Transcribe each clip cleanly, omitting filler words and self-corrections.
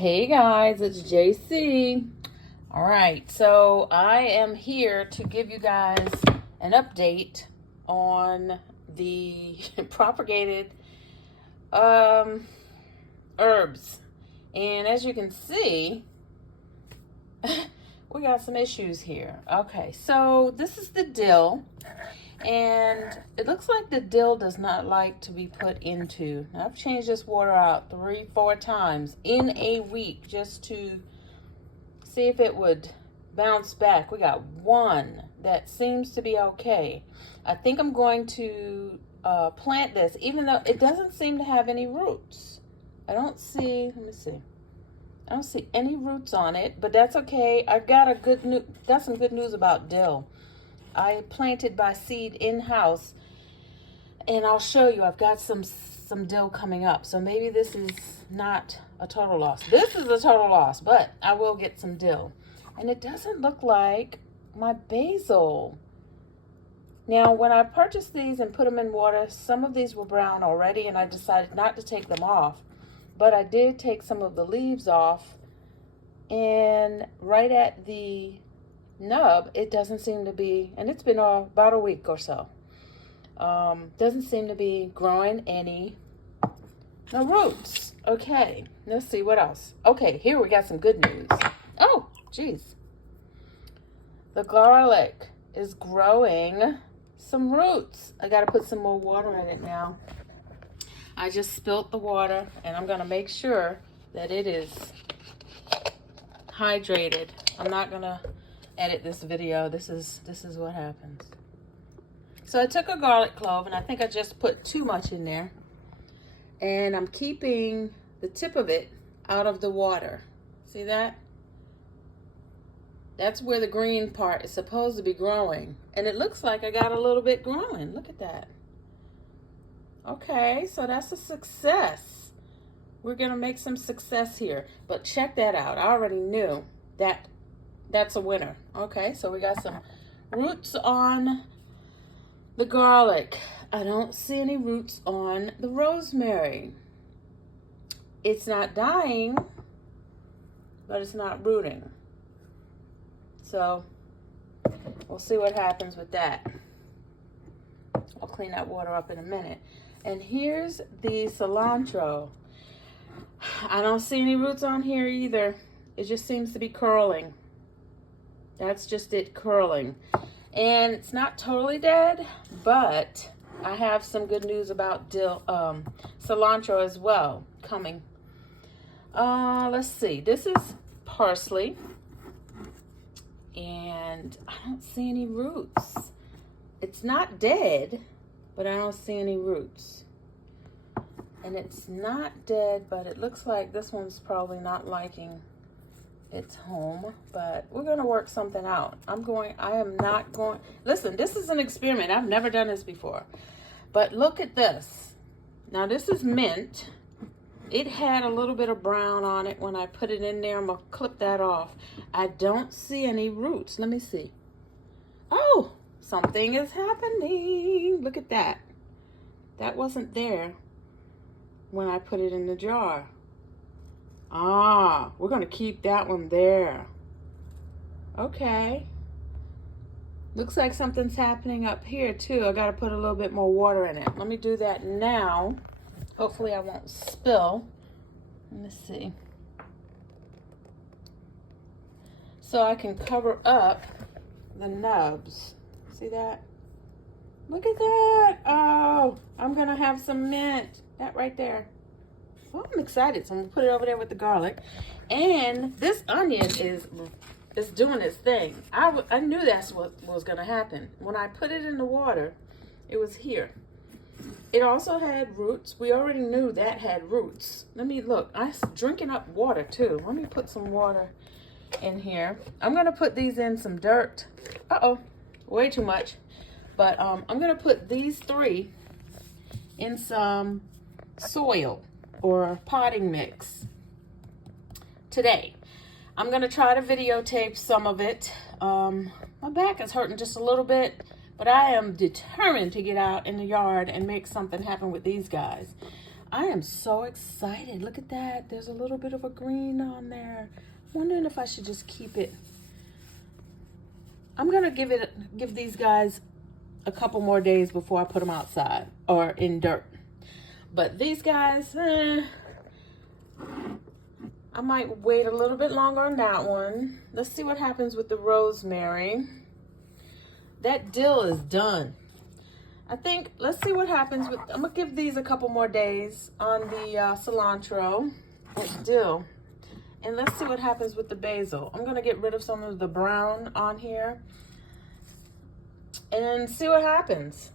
Hey guys, it's JC. All right, so I am here to give you guys an update on the propagated herbs. And as you can see, we got some issues here. Okay, so this is the dill. And it looks like the dill does not like to be put into. Now, I've changed this water out 3-4 times in a week just to see if it would bounce back. We got one that seems to be okay. I think I'm going to plant this, even though it doesn't seem to have any roots. I don't see, let me see. I don't see any roots on it, but that's okay. I've got some good news about dill. I planted my seed in-house, and I'll show you. I've got some dill coming up, so maybe this is not a total loss. This is a total loss, but I will get some dill. And it doesn't look like my basil. Now, when I purchased these and put them in water, some of these were brown already, and I decided not to take them off. But I did take some of the leaves off, and right at the nub, it doesn't seem to be, and it's been about a week or so, doesn't seem to be growing no roots. Okay, let's see what else. Okay, here we got some good news. Oh, geez. The garlic is growing some roots. I got to put some more water in it now. I just spilt the water, and I'm going to make sure that it is hydrated. I'm not going to edit this video. This is what happens. So I took a garlic clove, and I think I just put too much in there, and I'm keeping the tip of it out of the water. See that? That's where the green part is supposed to be growing, and it looks like I got a little bit growing. Look at that. Okay, so that's a success. We're gonna make some success here, but check that out. I already knew that that's a winner. Okay, so we got some roots on the garlic. I don't see any roots on the rosemary. It's not dying, but it's not rooting. So we'll see what happens with that. I'll clean that water up in a minute. And here's the cilantro. I don't see any roots on here either. It just seems to be curling. That's just it curling. And it's not totally dead, but I have some good news about cilantro as well coming. Let's see. This is parsley. And I don't see any roots. It's not dead, but I don't see any roots. And it's not dead, but it looks like this one's probably not liking its home, but we're going to work something out. Listen, this is an experiment. I've never done this before, but look at this. Now this is mint. It had a little bit of brown on it when I put it in there. I'm going to clip that off. I don't see any roots. Let me see. Oh, something is happening. Look at that. That wasn't there when I put it in the jar. We're going to keep that one there. Okay. Looks like something's happening up here too. I got to put a little bit more water in it. Let me do that now. Hopefully I won't spill. Let me see. So I can cover up the nubs. See that? Look at that. Oh, I'm going to have some mint. That right there. Well, I'm excited, so I'm gonna put it over there with the garlic. And this onion is doing its thing. I knew that's what was gonna happen. When I put it in the water, it was here. It also had roots. We already knew that had roots. Let me look. I'm drinking up water too. Let me put some water in here. I'm gonna put these in some dirt. Way too much. But I'm gonna put these 3 in some soil or potting mix today. I'm going to try to videotape some of it. My back is hurting just a little bit, but I am determined to get out in the yard and make something happen with these guys. I am so excited. Look at that. There's a little bit of a green on there. I'm wondering if I should just keep it. I'm gonna give these guys a couple more days before I put them outside or in dirt. But these guys, I might wait a little bit longer on that one. Let's see what happens with the rosemary. That dill is done. I think, let's see what happens with, I'm gonna give these a couple more days on the cilantro, that dill. And let's see what happens with the basil. I'm gonna get rid of some of the brown on here and see what happens.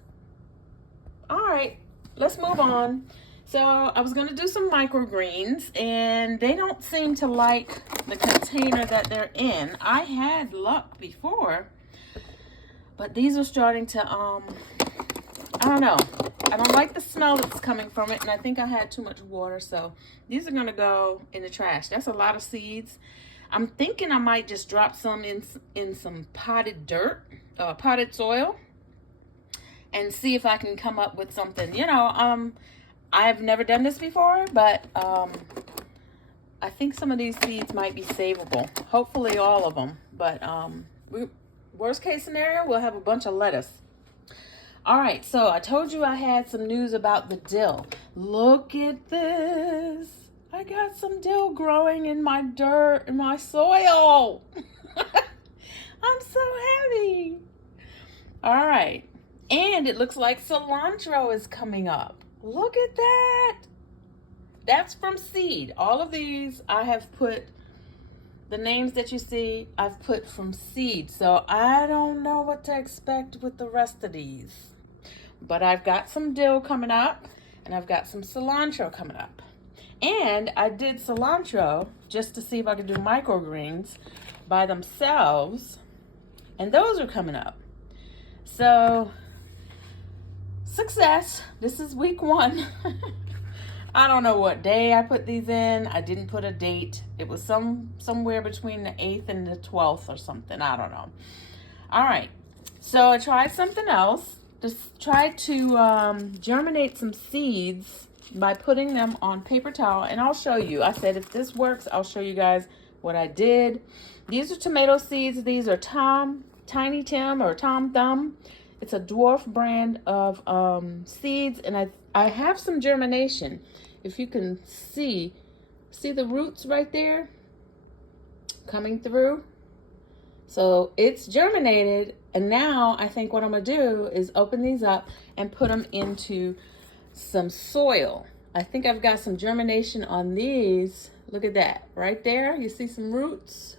All right, let's move on. So I was gonna do some microgreens and they don't seem to like the container that they're in. I had luck before, but these are starting to, I don't know. I don't like the smell that's coming from it, and I think I had too much water, so these are gonna go in the trash. That's a lot of seeds. I'm thinking I might just drop some in some potted dirt, potted soil, and see if I can come up with something. You know, I've never done this before, but I think some of these seeds might be savable. Hopefully all of them, but worst case scenario, we'll have a bunch of lettuce. All right, so I told you I had some news about the dill. Look at this. I got some dill growing in my dirt, in my soil. I'm so happy. All right, and it looks like cilantro is coming up. Look at that. That's from seed. All of these I have put, the names that you see, I've put from seed. So I don't know what to expect with the rest of these. But I've got some dill coming up, and I've got some cilantro coming up. And I did cilantro just to see if I could do microgreens by themselves, and those are coming up. So, success. This is week 1. I don't know what day I put these in. I didn't put a date. It was somewhere between the 8th and the 12th or something. I don't know. All right. So I tried something else. Just tried to germinate some seeds by putting them on paper towel, and I'll show you. I said if this works, I'll show you guys what I did. These are tomato seeds. These are Tiny Tim or Tom Thumb. It's a dwarf brand of seeds, and I have some germination. If you can see the roots right there coming through. So it's germinated, and now I think what I'm gonna do is open these up and put them into some soil. I think I've got some germination on these. Look at that right there. You see some roots?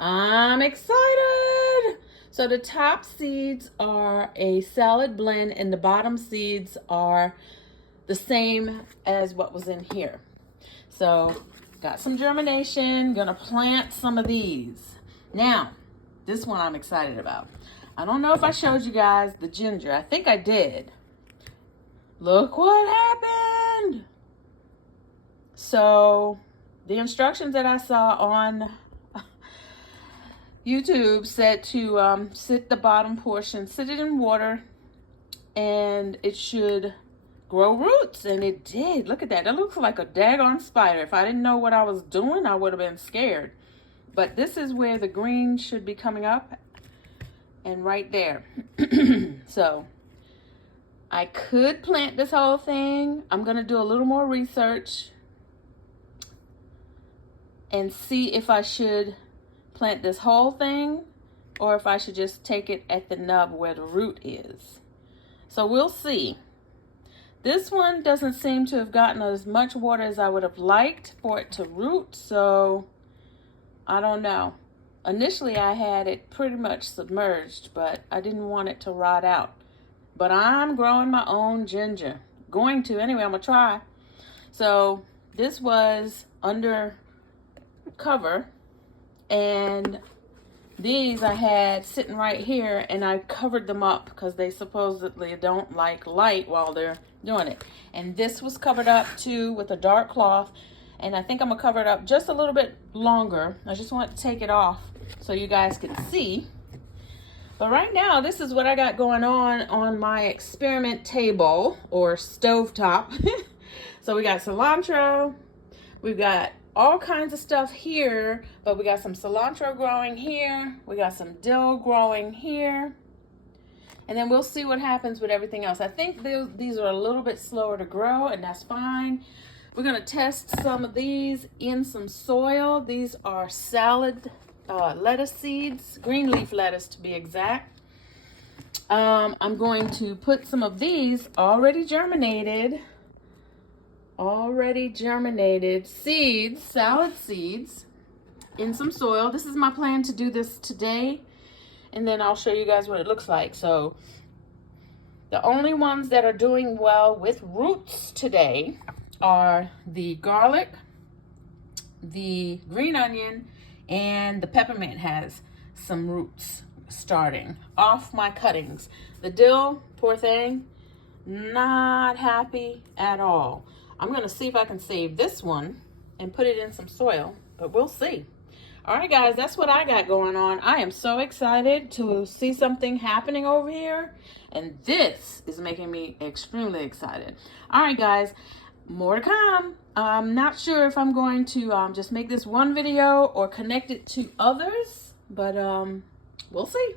I'm excited. So the top seeds are a salad blend, and the bottom seeds are the same as what was in here. So got some germination, gonna plant some of these. Now, this one I'm excited about. I don't know if I showed you guys the ginger. I think I did. Look what happened. So the instructions that I saw on YouTube said to sit the bottom portion, sit it in water, and it should grow roots, and it did. Look at that. That looks like a daggone spider. If I didn't know what I was doing, I would have been scared. But this is where the green should be coming up, and right there. So I could plant this whole thing. I'm gonna do a little more research and see if I should plant this whole thing or if I should just take it at the nub where the root is. So we'll see. This one doesn't seem to have gotten as much water as I would have liked for it to root, so I don't know. Initially I had it pretty much submerged, but I didn't want it to rot out. But I'm growing my own ginger. Going to anyway, I'm gonna try. So this was under cover, and these I had sitting right here, and I covered them up because they supposedly don't like light while they're doing it. And this was covered up too with a dark cloth, and I think I'm gonna cover it up just a little bit longer. I just want to take it off so you guys can see. But right now, this is what I got going on my experiment table or stovetop. So we got cilantro. We've got all kinds of stuff here, but we got some cilantro growing here. We got some dill growing here. And then we'll see what happens with everything else. I think these are a little bit slower to grow, and that's fine. We're gonna test some of these in some soil. These are salad lettuce seeds, green leaf lettuce to be exact. I'm going to put some of these already germinated seeds, salad seeds, in some soil. This is my plan to do this today, and then I'll show you guys what it looks like. So the only ones that are doing well with roots today are the garlic, the green onion, and the peppermint has some roots starting off my cuttings. The dill, poor thing, not happy at all. I'm going to see if I can save this one and put it in some soil, but we'll see. All right, guys, that's what I got going on. I am so excited to see something happening over here, and this is making me extremely excited. All right, guys, more to come. I'm not sure if I'm going to just make this one video or connect it to others, but we'll see.